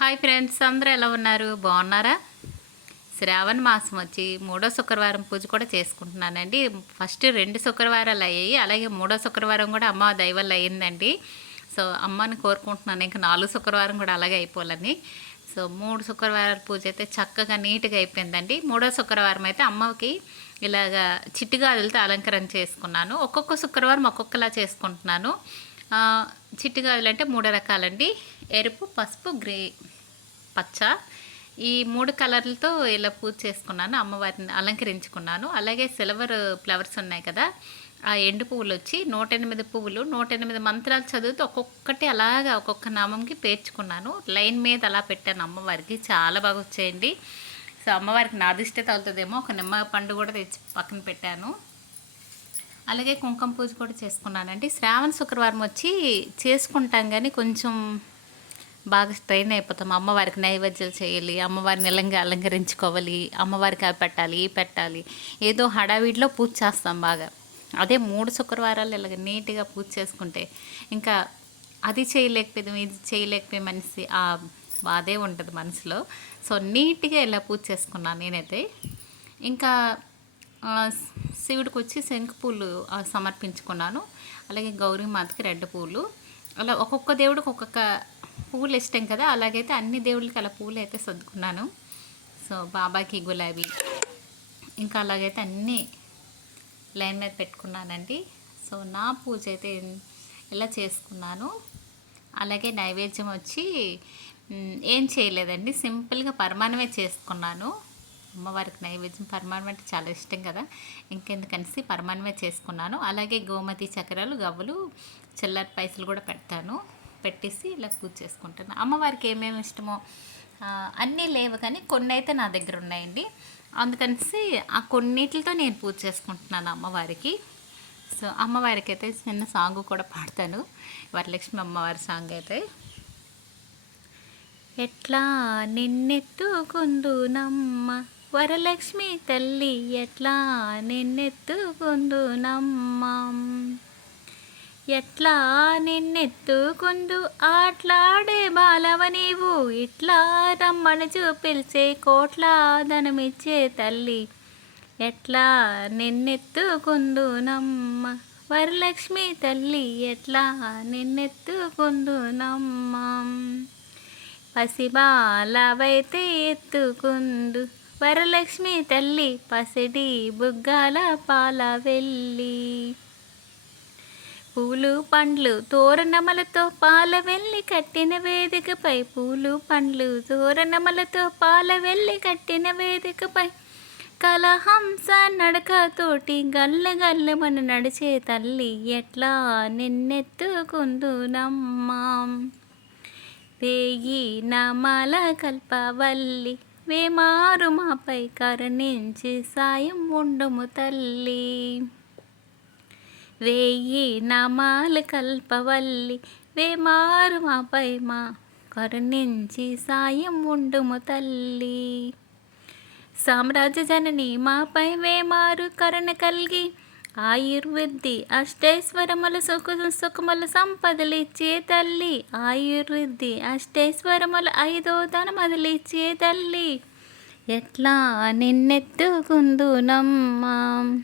Hi friends అందరూ ఎలా ఉన్నారు? బాగున్నారా? శ్రావణ మాసం వచ్చి మూడో శుక్రవారం పూజ కూడా చేసుకుంటున్నానండి. ఫస్ట్ రెండు శుక్రవారాలు అయ్యాయి అలాగే మూడో శుక్రవారం కూడా అమ్మ దైవల్ల అయ్యిందండి. సో అమ్మని కోరుకుంటున్నాను ఇంకా నాలుగు శుక్రవారం కూడా అలాగే అయిపోవాలని. సో మూడు శుక్రవారాల పూజ అయితే చక్కగా నీట్గా అయిపోయిందండి. మూడో శుక్రవారం అయితే అమ్మకి ఇలాగా చిట్టుగాదులతో అలంకరణ చేసుకున్నాను. ఒక్కొక్క శుక్రవారం ఒక్కొక్కలా చేసుకుంటున్నాను. చిట్టుగాజులు అంటే మూడు రకాలండి. ఎరుపు పసుపు గ్రే పచ్చ. ఈ మూడు కలర్లతో ఇలా పూజ చేసుకున్నాను అమ్మవారిని అలంకరించుకున్నాను. అలాగే సిల్వర్ ఫ్లవర్స్ ఉన్నాయి కదా ఆ ఎండు పువ్వులు వచ్చి నూట ఎనిమిది పువ్వులు నూట ఎనిమిది మంత్రాలు చదివితే ఒక్కొక్కటి అలాగా ఒక్కొక్క నామంకి పేర్చుకున్నాను. లైన్ మీద అలా పెట్టాను అమ్మవారికి చాలా బాగా వచ్చాయండి. సో అమ్మవారికి నా నాదిష్టే తగులుతుందేమో ఒక నిమ్మ పండు కూడా తెచ్చి పక్కన పెట్టాను. అలాగే కుంకుమ పూజ కూడా చేసుకున్నానండి. శ్రావణ శుక్రవారం వచ్చి చేసుకుంటాం కానీ కొంచెం బాగా స్ట్రెయిన్ అయిపోతాం. అమ్మవారికి నైవేద్యాలు చేయాలి అమ్మవారిని నిలంగా అలంకరించుకోవాలి అమ్మవారికి అవి పెట్టాలి ఈ పెట్టాలి. ఏదో హడావిడిలో పూజ చేస్తాం బాగా. అదే మూడు శుక్రవారాలు ఇలాగ నీట్గా పూజ చేసుకుంటే ఇంకా అది చేయలేకపోయాం ఇది చేయలేకపోయి మనిషి ఆ బాధే ఉంటుంది మనసులో. సో నీట్గా ఇలా పూజ చేసుకున్నాను నేనైతే. ఇంకా శివుడికి వచ్చి శంఖ పూలు సమర్పించుకున్నాను. అలాగే గౌరీమాతకి రెడ్ పూలు. అలా ఒక్కొక్క దేవుడికి ఒక్కొక్క పూలు ఇష్టం కదా అలాగైతే అన్ని దేవుళ్ళకి అలా పూలు అయితే సర్దుకున్నాను. సో బాబాకి గులాబీ ఇంకా అలాగైతే అన్నీ లైన్ మీద పెట్టుకున్నానండి. సో నా పూజ అయితే ఇలా చేసుకున్నాను. అలాగే నైవేద్యం వచ్చి ఏం చేయలేదండి. సింపుల్గా పరమాన్నమే చేసుకున్నాను. అమ్మవారికి నైవేద్యం పరమాన్నం అంటే చాలా ఇష్టం కదా. ఇంకెందుకనేసి పరమాన్నమే చేసుకున్నాను. అలాగే గోమతి చక్రాలు గవ్వలు చిల్లర పైసలు కూడా పెడతాను. పెట్టేసి ఇలా పూజ చేసుకుంటాను. అమ్మవారికి ఏమేమి ఇష్టమో అన్నీ లేవు కానీ కొన్ని అయితే నా దగ్గర ఉన్నాయండి. అందుకనేసి ఆ కొన్నిటితో నేను పూజ చేసుకుంటున్నాను అమ్మవారికి. సో అమ్మవారికి అయితే చిన్న సాంగ్ కూడా పాడతాను. వరలక్ష్మి అమ్మవారి సాంగ్ అయితే. ఎట్లా నిన్నెత్తుకుందునమ్మ వరలక్ష్మి తల్లి ఎట్లా నిన్నెత్తుకుందునమ్మ? ఎట్లా నిన్నెత్తుకుందు ఆట్లాడే బాలవ నీవు? ఇట్లా రమ్మని చూపిల్చే కోట్ల ధనమిచ్చే తల్లి? ఎట్లా నిన్నెత్తుకుందునమ్మ? వరలక్ష్మి తల్లి ఎట్లా నిన్నెత్తుకుందునమ్మ? పసిబాలవైతే ఎత్తుకుందు వరలక్ష్మి తల్లి పసిడి బుగ్గాల పాల వెళ్ళి పూలు పండ్లు తోరణమలతో పాల వెళ్ళి కట్టిన వేదికపై పూలు పండ్లు తోరణమలతో పాల వెళ్ళి కట్టిన వేదికపై కలహంస నడకతోటి గల్ల మన నడిచే తల్లి ఎట్లా నిన్నెత్తుకుందునమ్మా. వేయి నమల కల్పవల్లి వేమారు మాపై కరుణించి సాయం ఉండుము తల్లి. వేయి నామాలు కల్పవల్లి వేమారు మాపై మా కరుణించి సాయం ఉండుము తల్లి. సామ్రాజ్య జనని మాపై వేమారు కరుణ కలిగి ఆయుర్వృద్ధి అష్టైశ్వరముల సుఖ సుఖముల సంపదలిచ్చే తల్లి. ఆయుర్వృద్ధి అష్టైశ్వరముల ఐదో ధనమదిలిచ్చే తల్లి. ఎట్లా? నిన్నెత్తుకుందునమ్మా.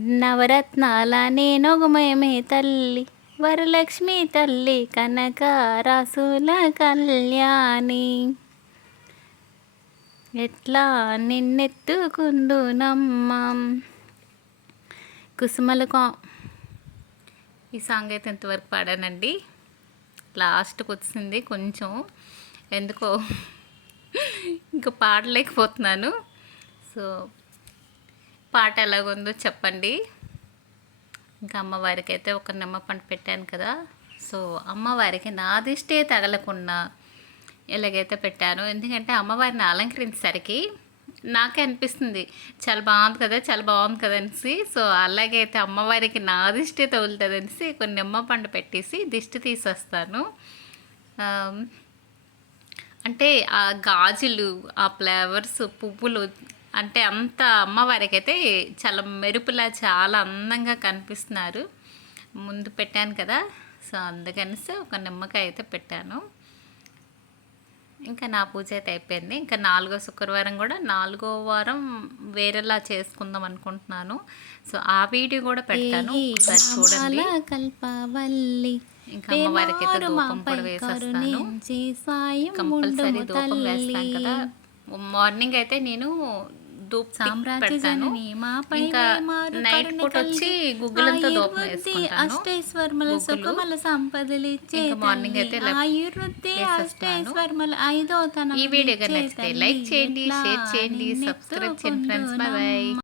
నవరత్నాల నేనొగమయమే తల్లి. వరలక్ష్మి తల్లి కనక రాసుల కళ్యాణి. ఎట్లా? నిన్నెత్తుకుందునమ్మా. కుసుమలకో ఈ సాంగ్ అయితే ఇంతవరకు పాడానండి. లాస్ట్కి వచ్చింది కొంచెం ఎందుకో ఇంకా పాడలేకపోతున్నాను. సో పాట ఎలాగుందో చెప్పండి. ఇంకా అమ్మవారికి అయితే ఒక నిమ్మ పండు పెట్టాను కదా. సో అమ్మవారికి నా దిష్టే తగలకుండా ఎలాగైతే పెట్టాను ఎందుకంటే అమ్మవారిని అలంకరించేసరికి నాకే అనిపిస్తుంది. చాలా బాగుంది కదా చాలా బాగుంది కదా అనేసి. సో అలాగే అయితే అమ్మవారికి నా దిష్టి తగులుతుంది అనేసి కొన్ని నిమ్మ పండు పెట్టేసి దిష్టి తీసేస్తాను. అంటే ఆ గాజులు ఆ ఫ్లవర్స్ పువ్వులు అంటే అంత అమ్మవారికి అయితే చాలా మెరుపులా చాలా అందంగా కనిపిస్తున్నారు. ముందు పెట్టాను కదా సో అందుకనేసి ఒక నిమ్మకాయ అయితే పెట్టాను. ఇంకా నా పూజ అయితే అయిపోయింది. ఇంకా నాలుగో శుక్రవారం కూడా నాలుగో వారం వేరేలా చేసుకుందాం అనుకుంటున్నాను. సో ఆ వీడియో కూడా పెడతాను. ఒకసారి చూడండి. కల్పవల్లి. ఇంకా అమ్మవారికి అయితే ధూపం కూడా వేసేస్తాను. కంపల్సరీ కదా. మార్నింగ్ అయితే నేను ధూప్ ఇంకా నైట్ పూట వచ్చి గుగ్గులంతో వేసుకుంటాను. అష్టైశ్వర్మల. సుఖమల సంపదలు ఇచ్చే ఇంకా మార్నింగ్ అయితే వేసేస్తున్నాను. అష్టైశ్వర్మల ఐదో తన ఈ వీడియో కనుక లైక్ చేయండి షేర్ చేయండి సబ్స్క్రైబ్ చేయండి ఫ్రెండ్స్ బాయ్